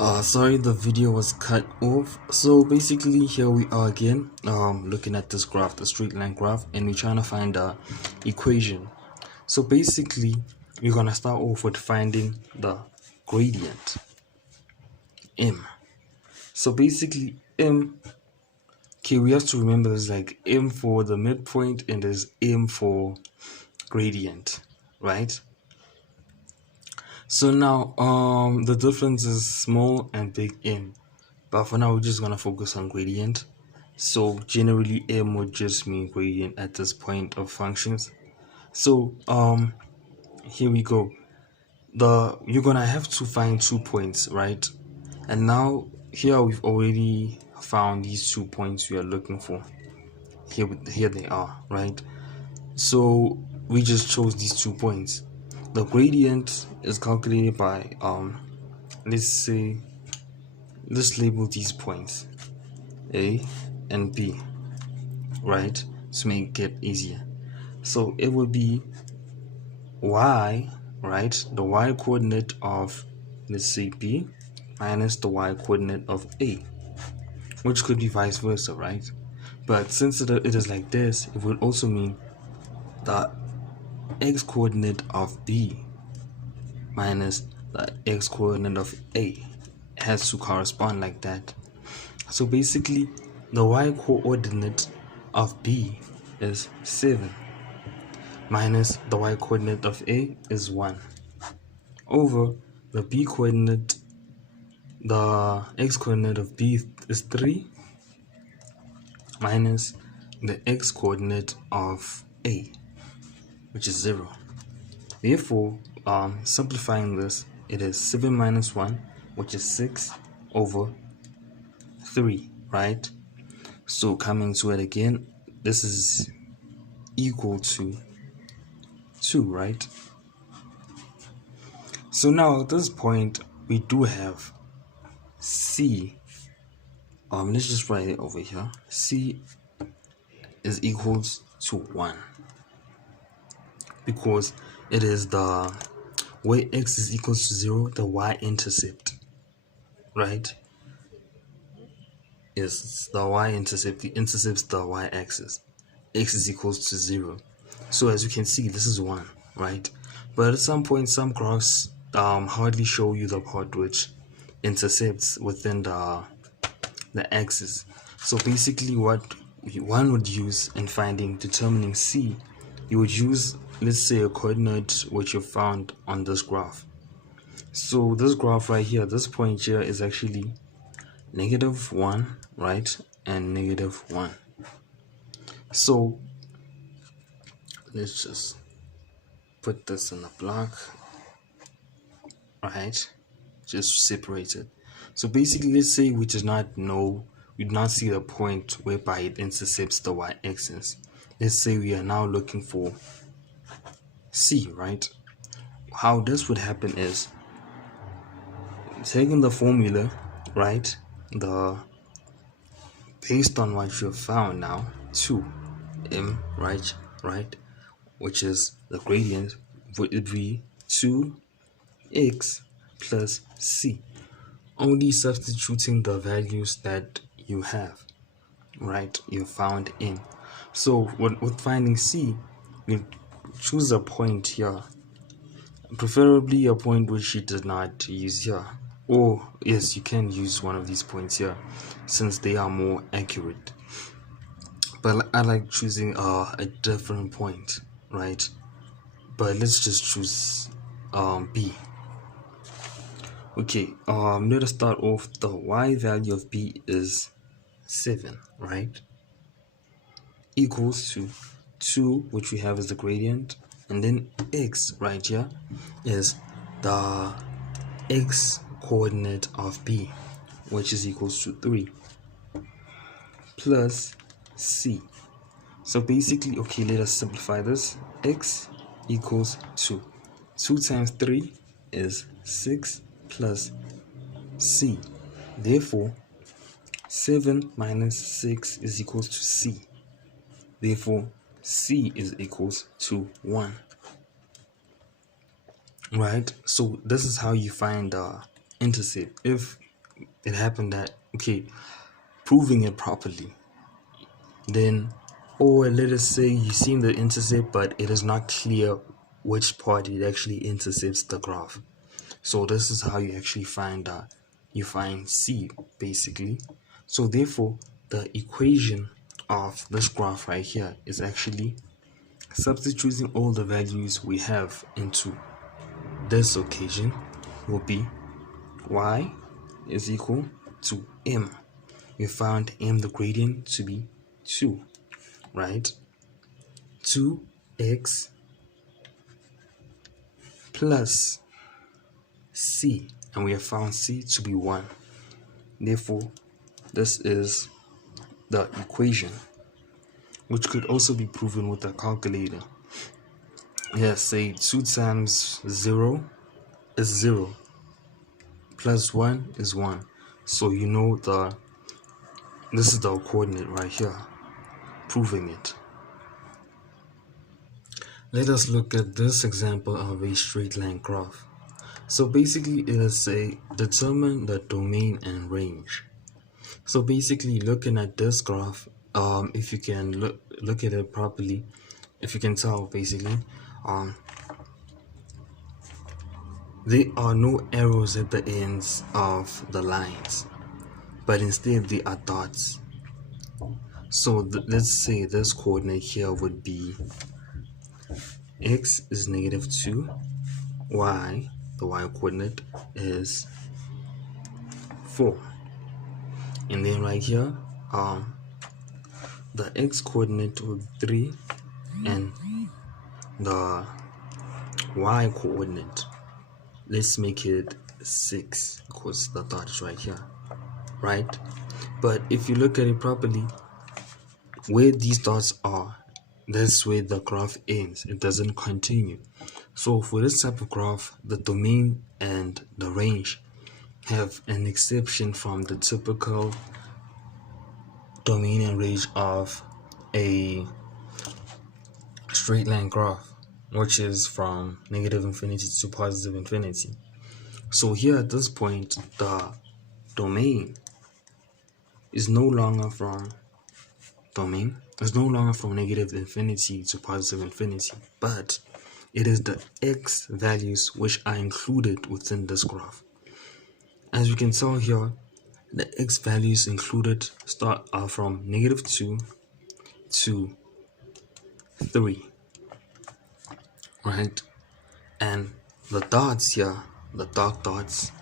Sorry, the video was cut off. So basically here we are again, looking at this graph, the straight line graph, and we're trying to find a equation. So basically we're gonna start off with finding the gradient m. So basically m, okay, we have to remember there's like m for the midpoint and there's m for gradient, right? So now the difference is small and big M, but for now we're just gonna focus on gradient. So generally M would just mean gradient at this point of functions. So here we go. You're gonna have to find 2 points, right? And now here we've already found these 2 points we are looking for. Here they are, right? So we just chose these 2 points. The gradient is calculated by let's label these points A and B, right, to make it easier. So it would be y, right, the y coordinate of, let's say, B minus the y coordinate of A, which could be vice versa, right? But since it is like this, it would also mean the x coordinate of B minus the x coordinate of A has to correspond like that. So basically the y coordinate of B is 7 minus the y coordinate of A is 1 over the B coordinate, the x coordinate of B is 3 minus the x coordinate of A, which is 0. Therefore, simplifying this, it is 7 minus 1, which is 6 over 3, right? So coming to it again, this is equal to 2, right? So now at this point we do have C. Let's just write it over here. C is equals to 1 because it is the where x is equals to 0, the y-intercept, right? Is the y-intercept, it intercepts the y-axis. X is equals to 0. So as you can see, this is 1, right? But at some point, some graphs hardly show you the part which intercepts within the axis. So basically what one would use in determining C, you would use, let's say, a coordinate which you found on this graph. So this graph right here, this point here is actually -1, right, and -1. So let's just put this in a block, right, just separate it. So basically, let's say we do not see the point whereby it intercepts the y-axis. Let's say we are now looking for C, right? How this would happen is taking the formula, right, based on what you have found now, 2m, right, which is the gradient, would it be 2x plus C, only substituting the values that you have, right, you found in. So with finding C, we choose a point here, preferably a point which you did not use here, or yes, you can use one of these points here since they are more accurate. But I like choosing a different point, right? But let's just choose B. Okay, let us start off. The y value of B is 7, right? Equals to 2, which we have as the gradient, and then x right here is the x coordinate of B, which is equals to 3, plus C. So basically, okay, let us simplify this. X equals 2. 2 times 3 is 6 plus C. Therefore, 7 minus 6 is equals to C. Therefore, C is equals to 1. Right? So this is how you find the intercept. If it happened that, okay, proving it properly, then, or let us say you seen the intercept, but it is not clear which part it actually intercepts the graph. So this is how you actually find you find C basically. So therefore, the equation of this graph right here is actually substituting all the values we have into this occasion will be y is equal to m. We found m, the gradient, to be 2, right? 2x plus c, and we have found c to be 1. Therefore, this is the equation, which could also be proven with a calculator. Yes, say 2 times 0 is 0, plus 1 is 1. So you know this is the coordinate right here, proving it. Let us look at this example of a straight line graph. So basically, it is say determine the domain and range. So basically, looking at this graph, if you can look at it properly, if you can tell, basically, there are no arrows at the ends of the lines, but instead they are dots. So let's say this coordinate here would be x is -2, y, the y coordinate, is 4, and then right here the x coordinate would be 3, and the y coordinate, let's make it 6 because the dot is right here, right? But if you look at it properly, where these dots are, that's where the graph ends. It doesn't continue. So for this type of graph, the domain and the range have an exception from the typical domain and range of a straight line graph, which is from -infinity to +infinity. So here at this point, the domain is no longer from -infinity to +infinity, but it is the x values which are included within this graph. As you can tell here, the x values included are from -2 to 3, right? And the dots here, the dark dots,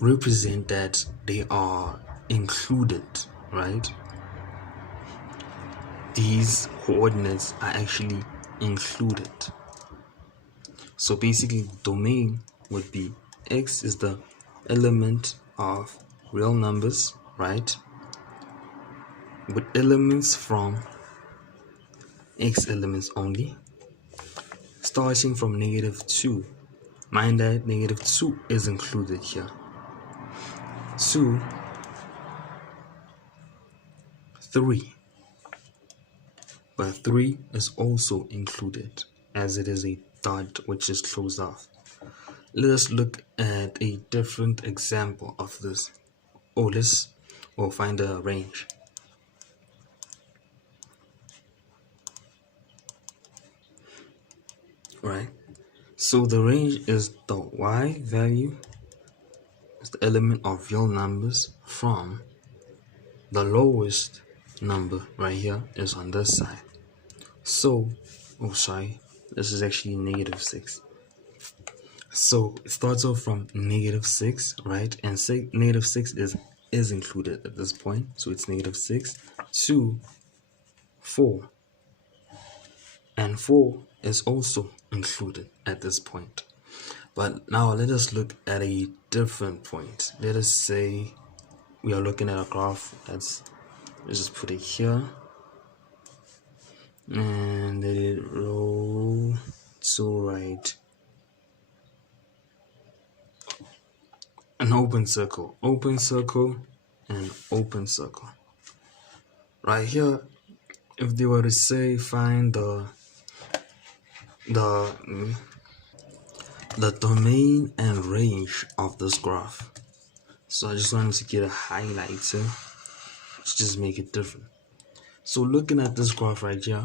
represent that they are included, right? These coordinates are actually included. So basically, domain would be x is the element of real numbers, right? With elements from x elements only, starting from -2. Mind that -2 is included here. 2, 3. But 3 is also included as it is a dot which is closed off. Let us look at a different example of this. We'll find a range. Right? So the range is the y value, is the element of real numbers from the lowest number right here is on this side. So, this is actually -6. So it starts off from -6, right? And say -6 is included at this point. So it's -6 to 4. And 4 is also included at this point. But now let us look at a different point. Let us say we are looking at a graph. Let's just put it here. And let it roll to right. An open circle, and open circle. Right here, if they were to say find the the domain and range of this graph. So I just wanted to get a highlighter to just make it different. So looking at this graph right here,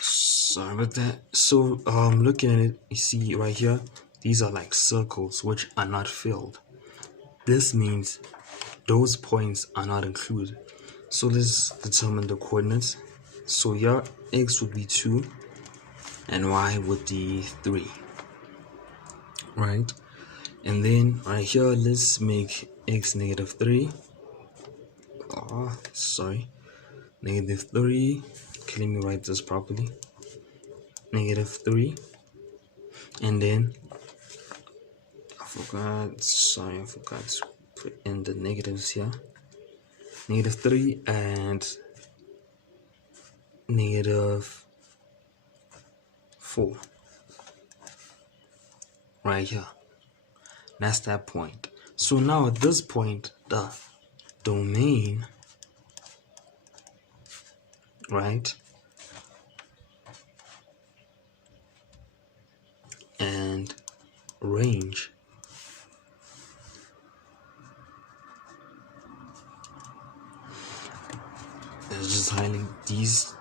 sorry about that. So looking at it, you see right here, these are like circles which are not filled. This means those points are not included. So let's determine the coordinates. So here x would be 2 and y would be 3, right? And then right here, let's make x negative 3. Negative 3. Okay, let me write this properly. Negative 3. And then I forgot to put in the negatives here. Negative 3 and negative 4 right here. That's that point. So now at this point, the domain, right, and range is just highlighting these